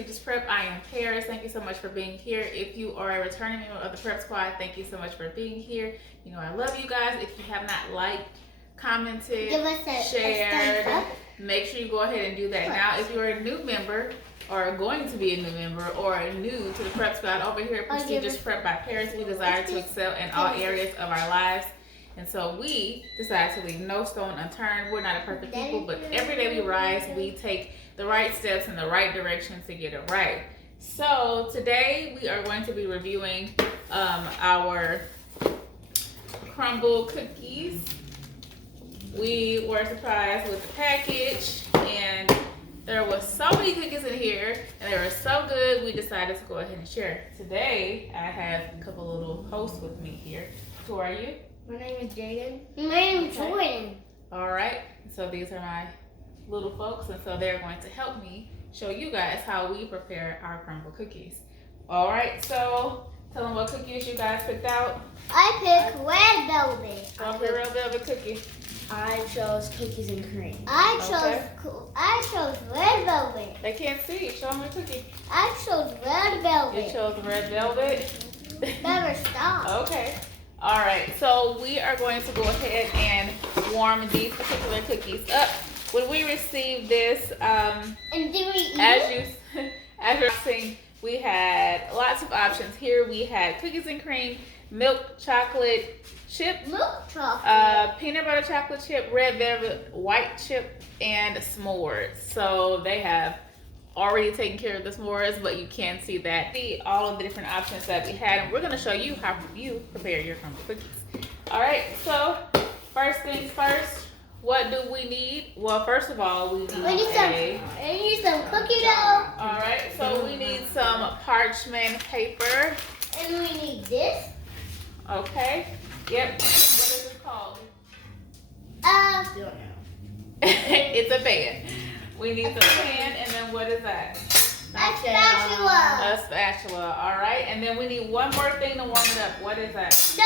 Prestigious Prep. I am Paris. Thank you so much for being here. If you are a returning member of the Prep Squad, thank you so much for being here. You know I love you guys. If you have not liked, commented, shared, make sure you go ahead and do that. Now, if you're a new member or going to be a new member or new to the Prep Squad, over here at Prestigious Prep by Paris, we desire to excel in all areas of our lives. And so we decided to leave no stone unturned. We're not a perfect people, but every day we rise, we take the right steps in the right direction to get it right. So today we are going to be reviewing our Crumbl Cookies. We were surprised with the package, and there was so many cookies in here, and they were so good, we decided to go ahead and share. Today, I have a couple little hosts with me here. Who are you? My name is Jaden. My name is Jordan. All right, so these are my little folks, and so they're going to help me show you guys how we prepare our Crumbl cookies. All right, so tell them what cookies you guys picked out. I picked red velvet. Okay, red velvet cookie. I chose cookies and cream. I chose red velvet. They can't see. Show them your cookie. I chose red velvet. You chose red velvet. Never stop. Okay. All right. So we are going to go ahead and warm these particular cookies up. When we received this, and did we eat as you're seeing, we had lots of options. Here we had cookies and cream, milk chocolate chip, peanut butter chocolate chip, red velvet white chip, and s'mores. So they have already taken care of the s'mores, but you can see that. See all of the different options that we had, and we're going to show you how you prepare your Crumbl cookies. All right, so first things first, what do we need? Well, first of all, we need some cookie dough. All right, so we need some parchment paper. And we need this. Okay. Yep. What is it called? Don't know. It's a pan. We need the pan, and then what is that? A spatula. A spatula. All right. And then we need one more thing to warm it up. What is that? The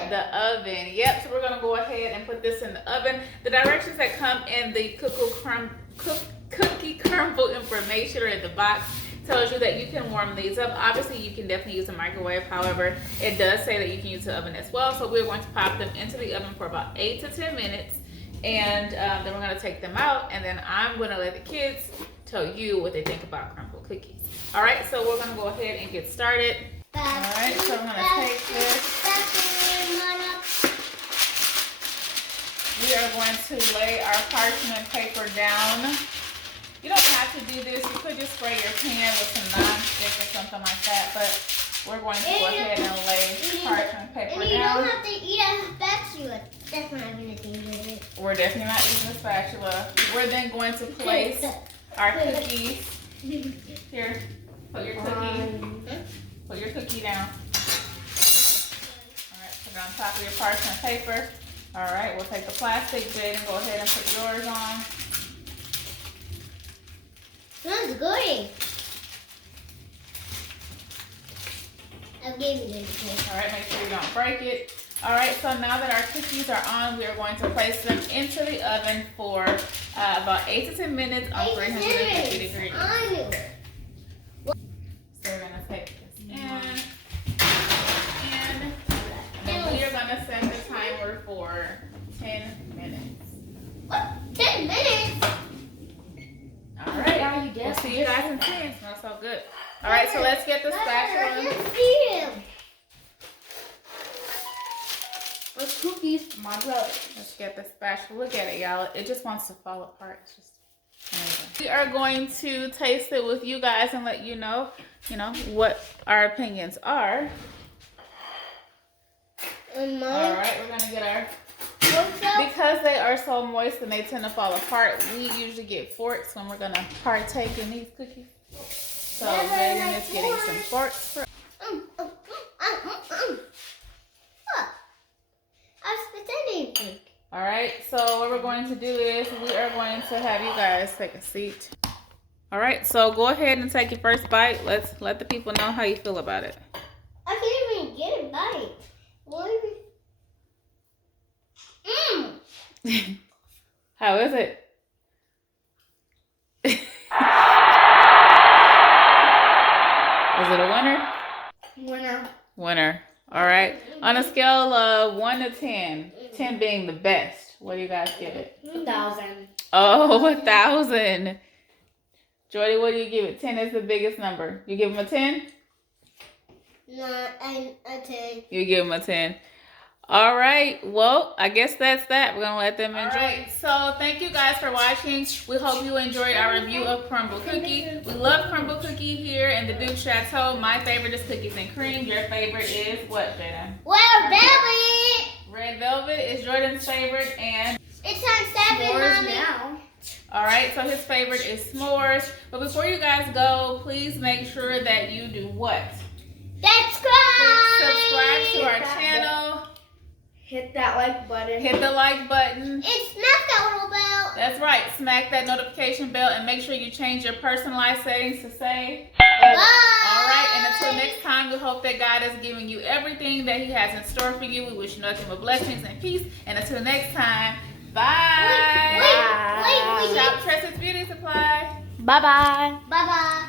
oven. The oven. Yep. So we're gonna go ahead and put this in the oven. The directions that come in the cookie Crumbl information or in the box tells you that you can warm these up. Obviously, you can definitely use a microwave. However, it does say that you can use the oven as well. So we're going to pop them into the oven for about 8 to 10 minutes. And then we're going to take them out. And then I'm going to let the kids tell you what they think about Crumbl cookies. All right, so we're going to go ahead and get started. All right, so I'm going to take this. We are going to lay our parchment paper down. You don't have to do this. You could just spray your pan with some non-stick or something like that, but we're going to go ahead and lay parchment paper down. You don't have to eat a spatula. That's not going to do it. We're definitely not using a spatula. We're then going to place our cookies. Here, put your cookie. Put your cookie down. All right, put it on top of your parchment paper. All right, we'll take the plastic bag and go ahead and put yours on. Smells good. I'll give you this. All right, make sure you don't break it. All right, so now that our cookies are on, we are going to place them into the oven for about 8 to 10 minutes on 350 degrees. So we're going to take this in, and then we are going to set the timer for 10 minutes. What? 10 minutes? All right, we'll see you guys in 10. It smells so good. All right, so let's get the spatula. I can see him. What's cookies? My brother. Let's get the spatula. Look at it, y'all. It just wants to fall apart. It's just amazing. We are going to taste it with you guys and let you know, what our opinions are. And mine. All right, we're gonna get our. Because they are so moist and they tend to fall apart, we usually get forks when we're gonna partake in these cookies. So Jaden is getting some forks for. All right, so what we're going to do is we are going to have you guys take a seat. All right, so go ahead and take your first bite. Let's let the people know how you feel about it. I can't even get a bite. What? How is it? Was it a winner? Winner. Winner. All right. On a scale of 1 to 10, 10 being the best, what do you guys give it? 1,000. Oh, 1,000. Jordy, what do you give it? 10 is the biggest number. You give him a 10? No, a 10. You give him a 10. All right. Well, I guess that's that. We're going to let them enjoy. All right. So thank you guys for watching. We hope you enjoyed our review of Crumbl Cookie. We love Crumbl Cookie here in the Duke Chateau. My favorite is cookies and cream. Your favorite is what, Jada? Red velvet. Red velvet is Jordan's favorite. And it's on 7, Mommy. Now. All right. So his favorite is s'mores. But before you guys go, please make sure that you do what? Subscribe to our channel. Hit that like button. Hit the like button. And smack that little bell. That's right. Smack that notification bell and make sure you change your personalized settings to say bye. All right. And until next time, we hope that God is giving you everything that He has in store for you. We wish you nothing but blessings and peace. And until next time, bye. Wait. Shop Tress's Beauty Supply. Bye-bye. Bye-bye.